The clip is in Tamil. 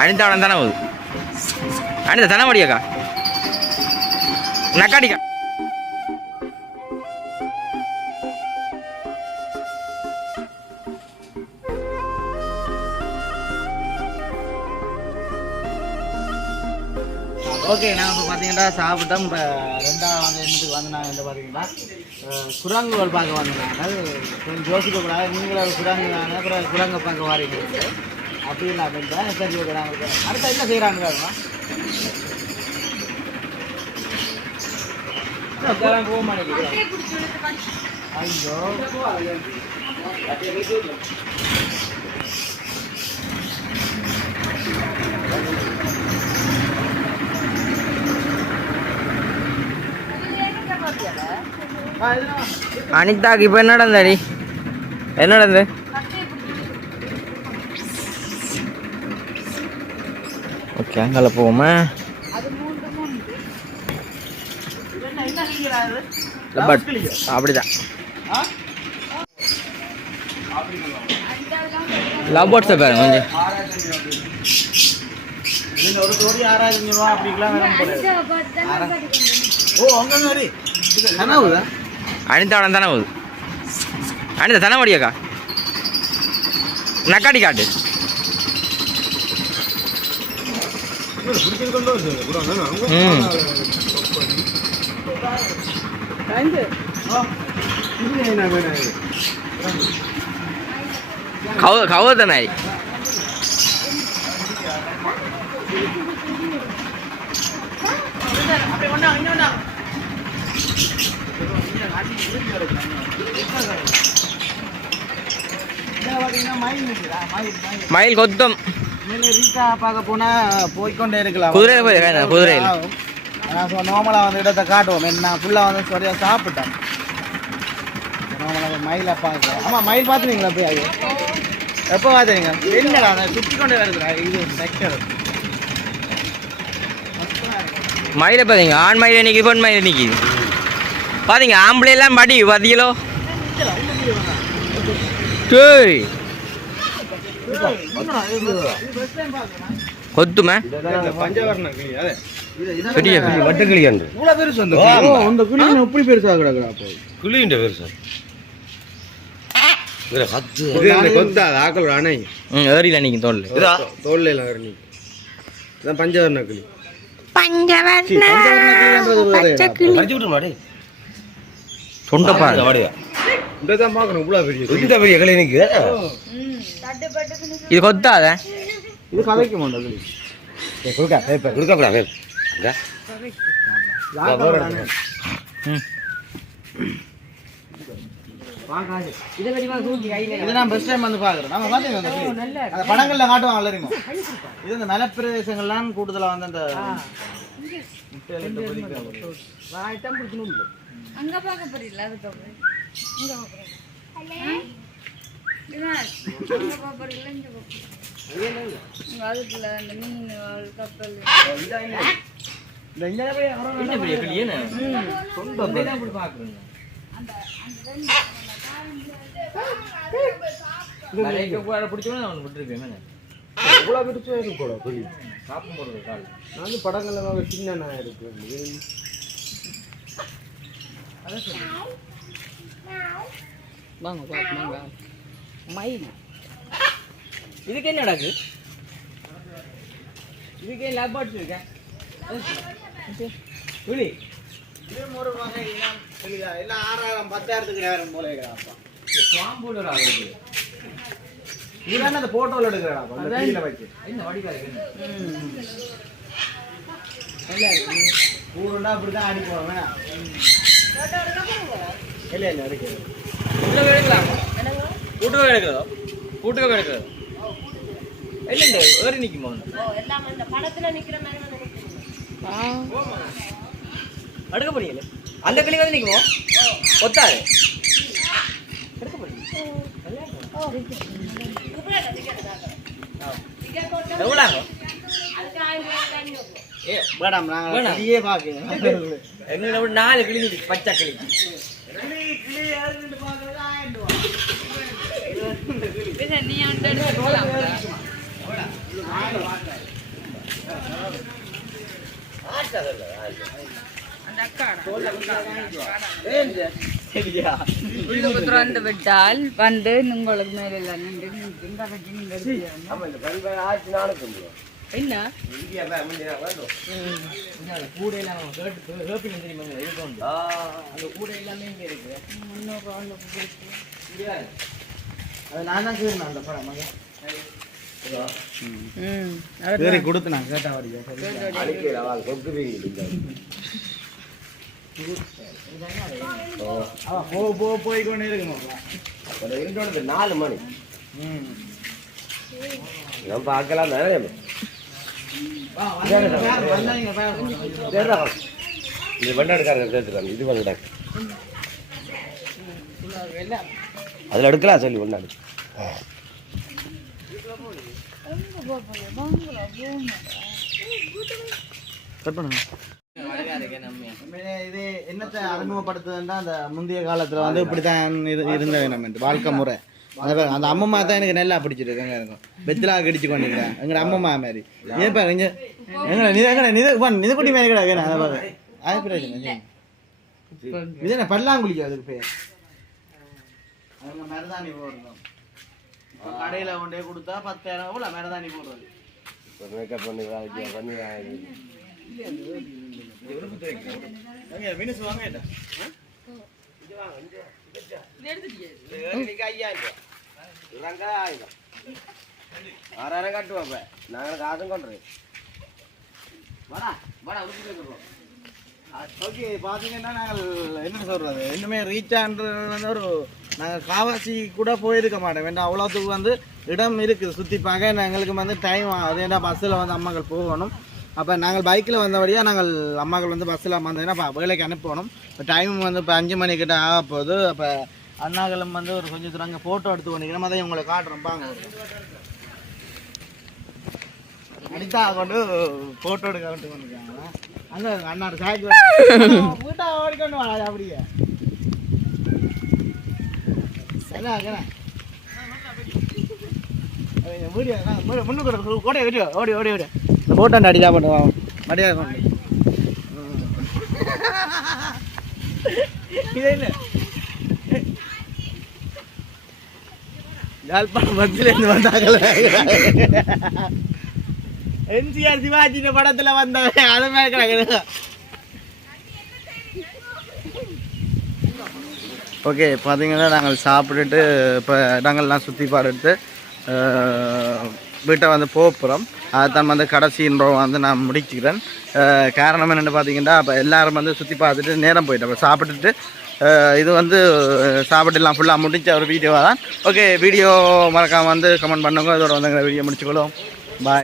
அனிதா தானே போகுது. அனிதா தானே முடியாக்கா நக்காடிக்கா. ஓகே, நாங்கள் இப்போ பார்த்தீங்கன்னா சாப்பிட்டோம். இப்போ ரெண்டாவது எண்ணத்துக்கு வந்து நாங்கள் வந்து பார்த்தீங்கன்னா குரங்குகள் பார்க்க வந்தாங்க. கொஞ்சம் யோசிக்கக்கூடாது, நீங்களும் குரங்கு தானே, அப்புறம் குரங்கை பார்க்க வாரீங்க அப்படின்னு அப்படின்ட்டு சரி. ஓகே, நாங்கள் அடுத்த என்ன செய்கிறாங்க போக மாட்டேங்குது. ஐயோ அனிதாக்கு இப்போ என்ன நடந்தாடி? என்ன நடந்து? ஓகே, அங்கே போவோமா? அப்படிதான் லவ் பேர்ட்ஸை பாருங்க கொஞ்சம். ஒரு ஜோடி 6000 ரூபா அப்படிலாம் வரும் போல. ஓ அங்கே மாதிரி கனவுதா? அனிதாவோட தானே போகுது. அனிதா தானே முடியாக்கா நக்காடி காட்டு. கவத நாய் மயில் கொத்தம். ரீட்டா பார்க்க போனா போய்கொண்டே இருக்கலாம். குதிரையில் குதிரையில் நார்மலாக வந்து இடத்தை காட்டுவோம். என்ன ஃபுல்லாக வந்து சரியாக சாப்பிட்டேன். நார்மலாக மயிலை பார்க்க. ஆமாம், மயில் பார்த்துனீங்களா? போய் ஆகி எப்போ பார்த்துறீங்க? என்னடா அதை சுற்றி கொண்டே வருதுடா. இது செக்டர் மயிலை பார்த்தீங்க. ஆண் மயில் இன்னைக்கு பெண் மயில் இன்னைக்கு பார்த்தீங்க. ஆம்பளைலாம் படி பார்த்தீங்களோ? சரி கொத்துமே பெரிய வட்டக்கிளி அன்று இவ்வளோ பெருசு வந்து அந்த கிளி எப்படி பெருசாக கிடக்குறா? அப்போ கிளின்ற பெருசா கொத்தா ஆக்கள் அணை ஏறியில் அன்னைக்கு தோல்ல எல்லாம் ஏறி இதான் பஞ்சவர்ண கிளி. சொண்டப்பா இதான் பார்க்கணும். இவ்வளோ பெரிய பெரிய கிளினிக்கு இது கொத்தாத. இது கதைக்க மாட்டோம். படங்கள்ல காட்டுவாங்க. இது இந்த மலைப்பிரதேசங்கள்லாம் கூடுதலா வந்து அந்த அங்க பார்க்க போறீங்களா? அதுக்கப்புறம் படங்கள்ல சின்ன இருக்கு. மயில் இதுக்கு என்ன நடக்கு? இதுக்கு லவ் பேர்ட்ஸ் இருக்கா? புலி இது ஒரு வகை இனம். எல்லாம் 6000 10,000 போல இருக்கிறாப்பா. பாம்புல ஆகுது. இதுதான் அந்த போட்டோல எடுக்கிறாப்பா. அந்த கீழ வச்சு என்ன வடிவா இருக்கு. இல்ல ஊருண்டா அப்படிதான் ஆடி போறோம். இல்ல இல்ல இருக்கு. உள்ள எடுக்கலாம். கூட்டுவே எடுக்கிறதோ? கூட்டுவே எடுக்கிறதோ? இல்ல இல்ல ஏறி நிக்குமா? எல்லாம் அந்த படத்துல நிக்கிற மாதிரி அடுக்க போறீங்க. அந்த கிளி வந்து நிக்குமோ? ஒத்தாரு எடுக்க போறீங்க. எவ்வளவு? ஏ மேடம் நான் கிளியே பாக்கேன். எங்கள விட 4 கிளி நிக்கு. பச்சை கிளி. கிளி 2 பாக்குறது 1000 ரூபாய். நீ அந்த எடுத்துக்கலாம் திறந்து விட்டால் வந்து உங்களுக்கு மேல என்ன கூட எல்லாம் அந்த கூட எல்லாமே இங்க இருக்கு அது நான் தான் கேட்கணும் அந்த படம் சரி கொடுத்து நான் கேட்டா வரைக்கும் போய் கொண்டே இருக்கணும் 4 மணி நம்ம பார்க்கலாம் தானே இது வெண்டாடுக்காரங்க சேர்த்துக்காங்க இது வெண்டாடு அதில் எடுக்கலாம் சொல்லி ஒன்றாடு இது என்னத்தை அறிமுகப்படுத்துதுன்னா அந்த முந்தைய காலத்துல வந்து இப்படித்தான் இருந்தது நம்ம வாழ்க்கை முறை அந்த அம்மம்மா தான் எனக்கு நல்லா பிடிச்சிருக்கு இருக்கும் வெத்திலா கடிச்சு கொண்டிருக்கிறேன் எங்க அம்மம்மா மாதிரி ஏன் பாரு நிதக்குட்டி மாதிரி கிடையாது அதை பாரு அது பிரச்சனை இது என்ன பல்லாங்குழிக்கும் அதுக்கு பேர் அவங்க மருதாணி போடுறோம் கடையில கொண்டே கொடுத்தா 10,000 எவ்வளோ மருதாணி போடுறது மேக்கப் பண்ணி மினிஸ் வாங்க 6,000 கட்டுவோம் இப்போ நாங்கள் காசும் கொண்டுறோம் ஓகே பார்த்தீங்கன்னா நாங்கள் என்ன சொல்கிறது இன்னுமே ரீச் ஆன்றது வந்து ஒரு நாங்கள் காவாசி கூட போயிருக்க மாட்டோம் ஏன்னா அவ்வளோத்துக்கு வந்து இடம் இருக்குது சுற்றி பார்க்க எங்களுக்கு வந்து டைம் ஆகுது ஏன்னா பஸ்ஸில் வந்து அம்மாக்கள் போகணும் அப்போ நாங்கள் பைக்கில் வந்தபடியாக நாங்கள் அம்மாக்கள் வந்து பஸ்ஸில் வந்ததுன்னா வேலைக்கு அனுப்பணும் இப்போ டைம் வந்து இப்போ 5 மணிக்கிட்ட ஆக போகுது அப்போ அண்ணாக்களும் வந்து ஒரு கொஞ்சம் தூரம் அங்கே ஃபோட்டோ எடுத்து கொண்டிருக்கிறோம் அதையும் உங்களை காட்டுறோம் பாங்க அனிதா கொண்டு ஃபோட்டோ எடுக்க விட்டு கொண்டிருக்காங்களா அங்கே அண்ணாடு சாய்க்கு வீட்டை ஓடிக்கொண்டு வராது அப்படியே வீடியோ முன்னுக்கு கோடையை வீடியோ ஓடி ஓடி ஓடி ஃபோட்டோ அடிதா பண்ணுவோம் மடியாக கொண்டு இதே இல்லை யாழ்ப்பாணம் பஸ்லேருந்து வந்தாங்கள எம்ஜிஆர் சிவாஜி படத்தில் வந்தவன் அது மாதிரி கிடக்குது ஓகே பார்த்தீங்கன்னா நாங்கள் சாப்பிட்டுட்டு இப்போ இடங்கள்லாம் சுற்றி பார்த்துட்டு வீட்டை வந்து போகிறோம் அதைத்தான் வந்து கடைசின்றோ வந்து நான் முடிச்சுக்கிறேன் காரணம் என்னென்னு பார்த்தீங்கன்னா இப்போ எல்லோரும் வந்து சுற்றி பார்த்துட்டு நேரம் போயிட்டோம் இப்போ சாப்பிட்டுட்டு இது வந்து சாப்பிட்டுலாம் ஃபுல்லாக முடிஞ்ச ஒரு வீடியோவாக தான் ஓகே வீடியோ மறக்காமல் வந்து கமெண்ட் பண்ணுங்க இதோட வந்து வீடியோ முடிச்சுக்கொள்ளும் பாய்